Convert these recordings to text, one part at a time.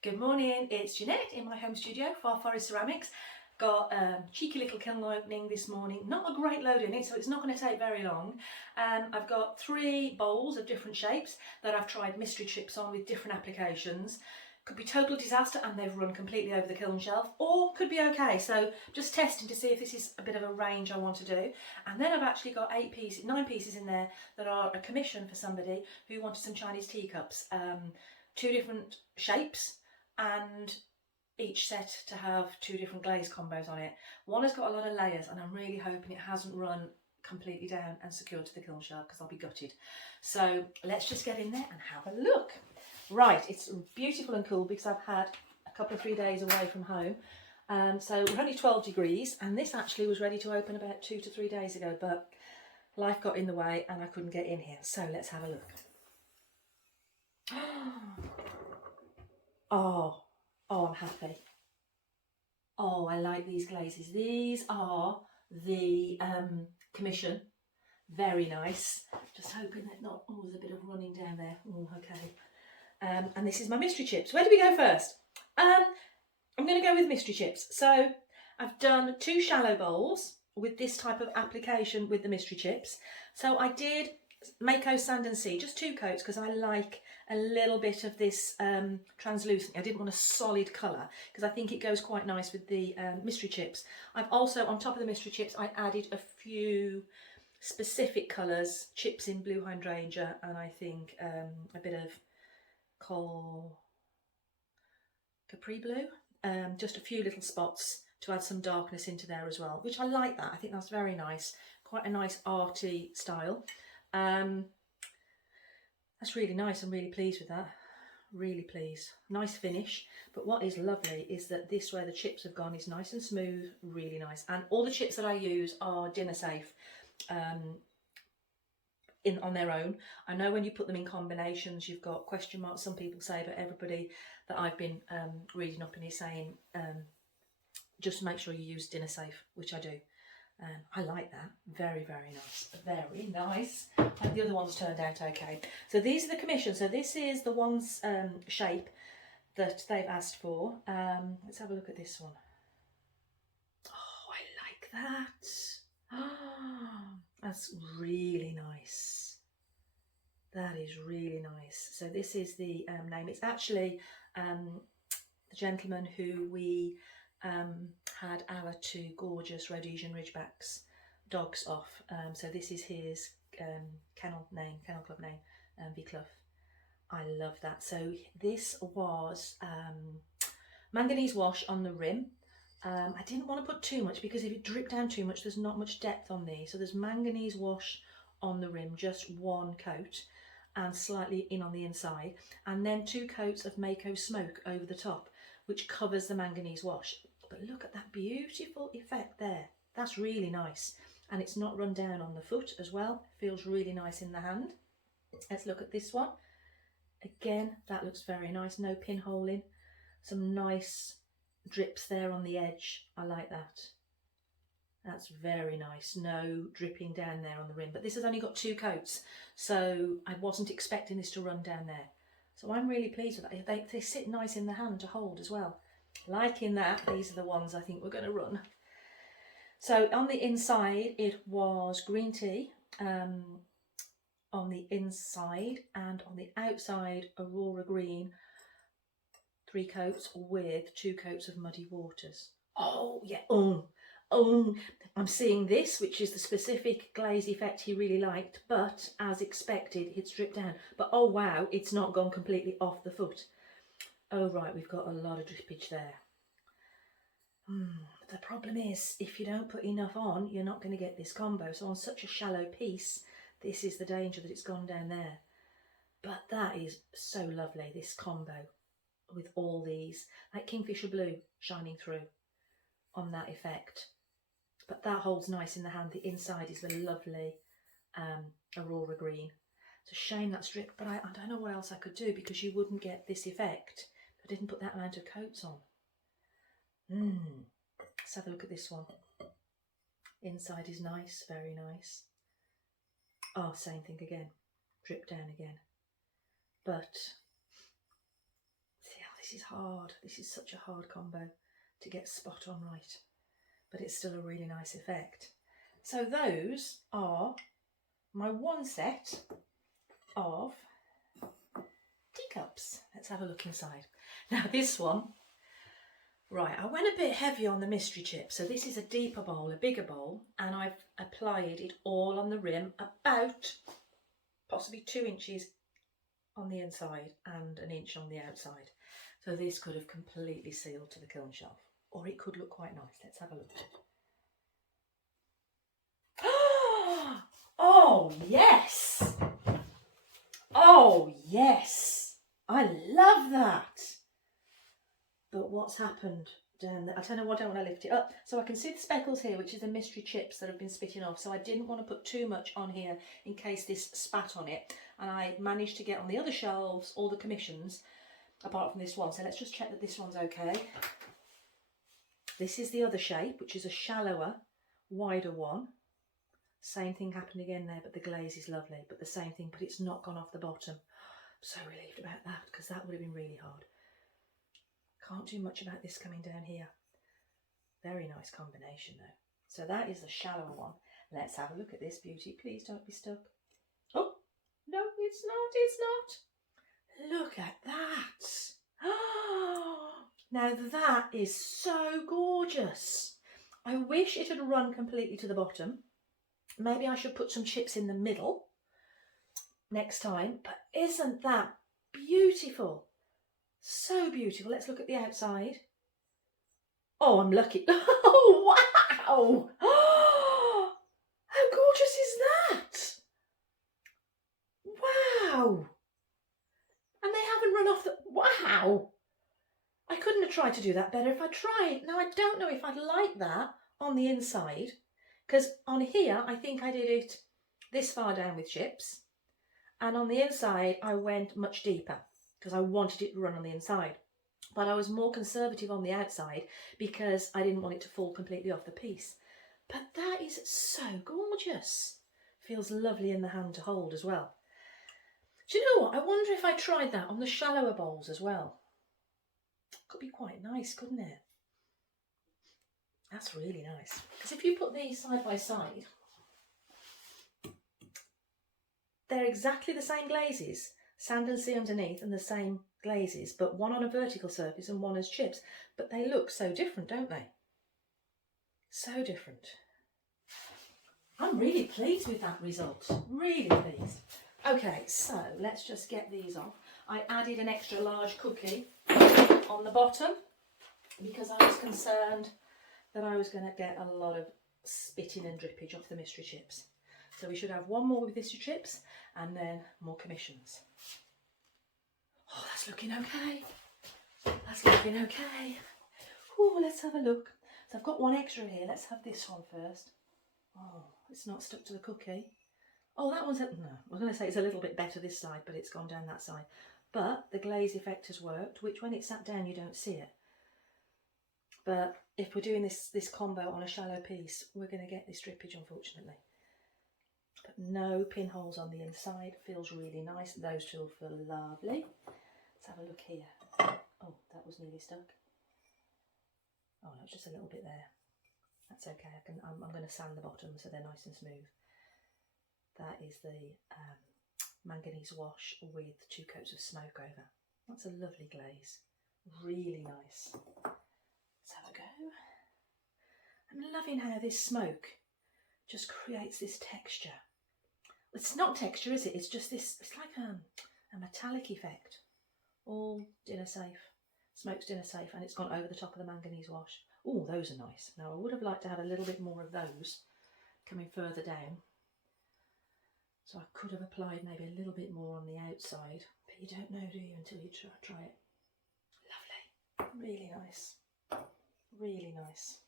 Good morning, it's Jeanette in my home studio, Far Forest Ceramics. Got a cheeky little kiln opening this morning, not a great load in it, so it's not going to take very long. I've got 3 bowls of different shapes that I've tried mystery chips on with different applications. Could be total disaster and they've run completely over the kiln shelf, or could be okay, so just testing to see if this is a bit of a range I want to do. And then I've actually got 9 pieces in there that are a commission for somebody who wanted some Chinese teacups. 2 different shapes, and each set to have 2 different glaze combos on it. One has got a lot of layers and I'm really hoping it hasn't run completely down and secured to the kiln shelf because I'll be gutted. So let's just get in there and have a look. Right, it's beautiful and cool because I've had a couple of 3 days away from home. So we're only 12 degrees and this actually was ready to open about 2 to 3 days ago, but life got in the way and I couldn't get in here. So let's have a look. Oh, I'm happy. Oh, I like these glazes. These are the commission. Very nice. Just hoping that not, oh, there's a bit of running down there. Oh, okay. And this is my mystery chips. Where do we go first? I'm going to go with mystery chips. So I've done 2 shallow bowls with this type of application with the mystery chips. So I did Mako Sand and Sea, just 2 coats because I like a little bit of this translucent. I didn't want a solid colour because I think it goes quite nice with the mystery chips. I've also, on top of the mystery chips, I added a few specific colours, chips in blue hydrangea, and I think a bit of capri blue, just a few little spots to add some darkness into there as well, which I like that. I think that's very nice, quite a nice arty style. That's really nice. I'm really pleased with that. Really pleased. Nice finish. But what is lovely is that this way the chips have gone is nice and smooth, really nice. And all the chips that I use are dinner safe on their own. I know when you put them in combinations you've got question marks, some people say, but everybody that I've been reading up in is saying just make sure you use dinner safe, which I do. I like that. Very, very nice. Very nice. And the other ones turned out okay. So these are the commission. So this is the one's shape that they've asked for. Let's have a look at this one. Oh, I like that. Oh, that's really nice. That is really nice. So this is the name. It's actually the gentleman who we had our 2 gorgeous Rhodesian Ridgebacks dogs off. So this is his kennel club name, V Clough. I love that. So this was manganese wash on the rim. I didn't want to put too much because if it dripped down too much, there's not much depth on these. So there's manganese wash on the rim, just 1 coat, and slightly in on the inside, and then 2 coats of Mako smoke over the top, which covers the manganese wash. But look at that beautiful effect there. That's really nice. And it's not run down on the foot as well. Feels really nice in the hand. Let's look at this one. Again, that looks very nice. No pinholing. Some nice drips there on the edge. I like that. That's very nice. No dripping down there on the rim. But this has only got 2 coats, so I wasn't expecting this to run down there. So I'm really pleased with that. They sit nice in the hand to hold as well. Liking that. These are the ones I think we're going to run. So on the inside it was green tea on the inside, and on the outside Aurora green, 3 coats with 2 coats of muddy waters. Oh yeah, I'm seeing this, which is the specific glaze effect he really liked, but as expected it's dripped down. But oh wow, it's not gone completely off the foot. Oh right, we've got a lot of drippage there. The problem is, if you don't put enough on, you're not going to get this combo. So on such a shallow piece, this is the danger, that it's gone down there. But that is so lovely, this combo with all these, like Kingfisher Blue shining through on that effect. But that holds nice in the hand. The inside is the lovely Aurora green. It's a shame that's dripped, but I don't know what else I could do because you wouldn't get this effect. I didn't put that amount of coats on. Let's have a look at this one. Inside is nice, very nice. Oh, same thing again. Drip down again. But see how this this is hard. This is such a hard combo to get spot on right, but it's still a really nice effect. So those are my one set of teacups. Let's have a look inside. Now this one, right, I went a bit heavy on the mystery chip. So this is a deeper bowl, a bigger bowl, and I've applied it all on the rim, about possibly 2 inches on the inside and 1 inch on the outside. So this could have completely sealed to the kiln shelf, or it could look quite nice. Let's have a look. Oh yes! Oh yes! I love that! But what's happened down there? I don't know why I don't want to lift it up. So I can see the speckles here, which is the mystery chips that have been spitting off. So I didn't want to put too much on here in case this spat on it. And I managed to get on the other shelves all the commissions, apart from this one. So let's just check that this one's okay. This is the other shape, which is a shallower, wider one. Same thing happened again there, but the glaze is lovely. But the same thing, but it's not gone off the bottom. I'm so relieved about that, because that would have been really hard. Can't do much about this coming down here. Very nice combination though. So that is the shallower one. Let's have a look at this beauty. Please don't be stuck. Oh, no, it's not. Look at that. Now that is so gorgeous. I wish it had run completely to the bottom. Maybe I should put some chips in the middle next time. But isn't that beautiful? So beautiful. Let's look at the outside. Oh, I'm lucky. Oh, wow. How gorgeous is that? Wow. And they haven't run off the... Wow. I couldn't have tried to do that better if I tried. Now, I don't know if I'd like that on the inside, because on here, I think I did it this far down with chips. And on the inside, I went much deeper, because I wanted it to run on the inside. But I was more conservative on the outside because I didn't want it to fall completely off the piece. But that is so gorgeous. Feels lovely in the hand to hold as well. Do you know what? I wonder if I tried that on the shallower bowls as well. Could be quite nice, couldn't it? That's really nice. Because if you put these side by side, they're exactly the same glazes. Sand and sea underneath and the same glazes, but one on a vertical surface and one as chips. But they look so different, don't they? So different. I'm really pleased with that result. Really pleased. Okay, so let's just get these off. I added an extra large cookie on the bottom because I was concerned that I was going to get a lot of spitting and drippage off the mystery chips. So we should have one more with mystery chips and then more commissions. Oh, that's looking okay. That's looking okay. Oh, let's have a look. So I've got one extra here. Let's have this one first. Oh, it's not stuck to the cookie. Oh, that one's... No, I was going to say it's a little bit better this side, but it's gone down that side. But the glaze effect has worked, which when it's sat down, you don't see it. But if we're doing this combo on a shallow piece, we're going to get this drippage, unfortunately. But no pinholes on the inside. Feels really nice. Those two feel lovely. Let's have a look here. Oh, that was nearly stuck. Oh, no, it's just a little bit there. That's okay. I'm going to sand the bottom so they're nice and smooth. That is the manganese wash with 2 coats of smoke over. That's a lovely glaze. Really nice. Let's have a go. I'm loving how this smoke just creates this texture. It's not texture, is it? It's just this, it's like a metallic effect. All dinner safe. Smoke's dinner safe, and it's gone over the top of the manganese wash. Oh, those are nice. Now, I would have liked to have a little bit more of those coming further down. So I could have applied maybe a little bit more on the outside, but you don't know, do you, until you try it. Lovely. Really nice. Really nice.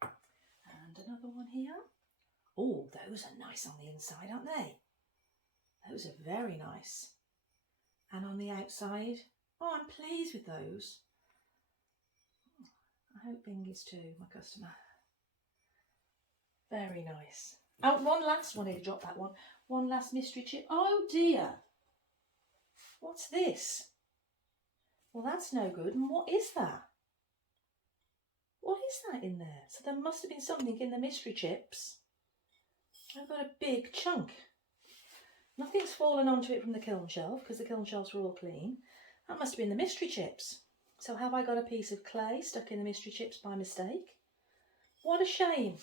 And another one here. Oh, those are nice on the inside, aren't they? Those are very nice. And on the outside, oh, I'm pleased with those. I hope Bing is too, my customer. Very nice. Oh, one last one, he dropped that one. One last mystery chip. Oh dear. What's this? Well, that's no good. And what is that? What is that in there? So there must have been something in the mystery chips. I've got a big chunk. Nothing's fallen onto it from the kiln shelf because the kiln shelves were all clean. That must have been the mystery chips. So have I got a piece of clay stuck in the mystery chips by mistake? What a shame.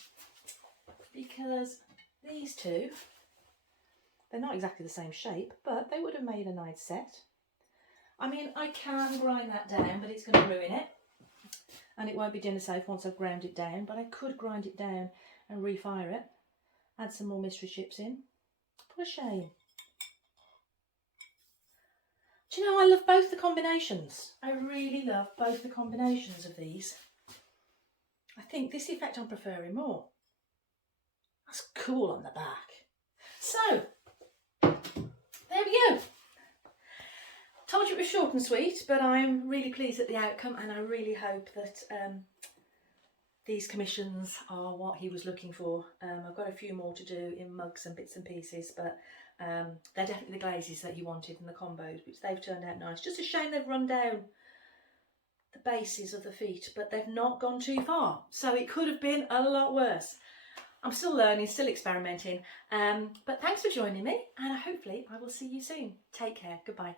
Because these two, they're not exactly the same shape, but they would have made a nice set. I mean, I can grind that down, but it's going to ruin it. And it won't be dinner safe once I've ground it down, but I could grind it down and refire it. Add some more mystery chips in. What a shame. Do you know, I love both the combinations. I really love both the combinations of these. I think this effect I'm preferring more. That's cool on the back. So, there we go. Told you it was short and sweet, but I'm really pleased at the outcome, and I really hope that these commissions are what he was looking for. I've got a few more to do in mugs and bits and pieces, but they're definitely the glazes that he wanted and the combos, which they've turned out nice. Just a shame they've run down the bases of the feet, but they've not gone too far, so it could have been a lot worse. I'm still learning, still experimenting, but thanks for joining me, and hopefully I will see you soon. Take care. Goodbye.